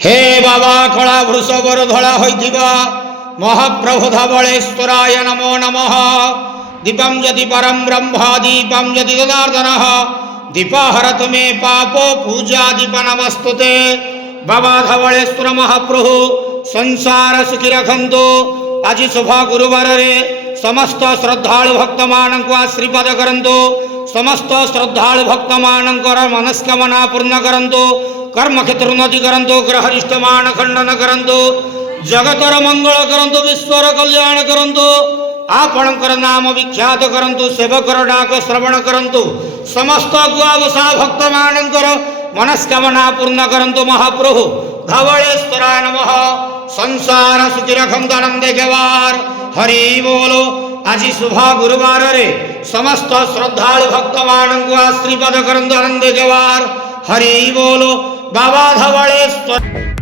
हे बाबा कला वृषभर धड़ा होइथिबा महाप्रभु धवलेश्वराय नमो नमः। दीपं यदि परम ब्रह्म दीपं यदि जनार्दन दीपाहरत मे पापो पूजा दीप नमस्तुते। बाबा धवलेश्वर महाप्रभु संसार सुखी रखंतु। आज शुभ गुरुवार रे समस्त श्रद्धालु भक्त मानक आशीर्वाद करंतु। समस्त श्रद्धालु भक्त मानकर मनस्कामना पूर्ण करंतु। कर्म क्षेत्र उन्नति करंतु। ग्रहरिष्ठ मान खंडन करंतु। जगतर मंगल करंतु। विश्वर कल्याण करंतु। आपणकर नाम विख्यात करंतु। सेवकर डाक श्रवण करंतु। समस्त गुआवसा भक्त मानकर मनस्कामना पूर्ण करंतु। महाप्रभु धवलेश्वराय नमः। संसार सुखी रखंतु आनंदे केवार हरि बोलो। आज शुभ गुरुवार रे समस्त श्रद्धालु भक्त मानक आशीर्वाद करंतु आनंदे केवार हरि बोलो। बाबा धवलेश्वर।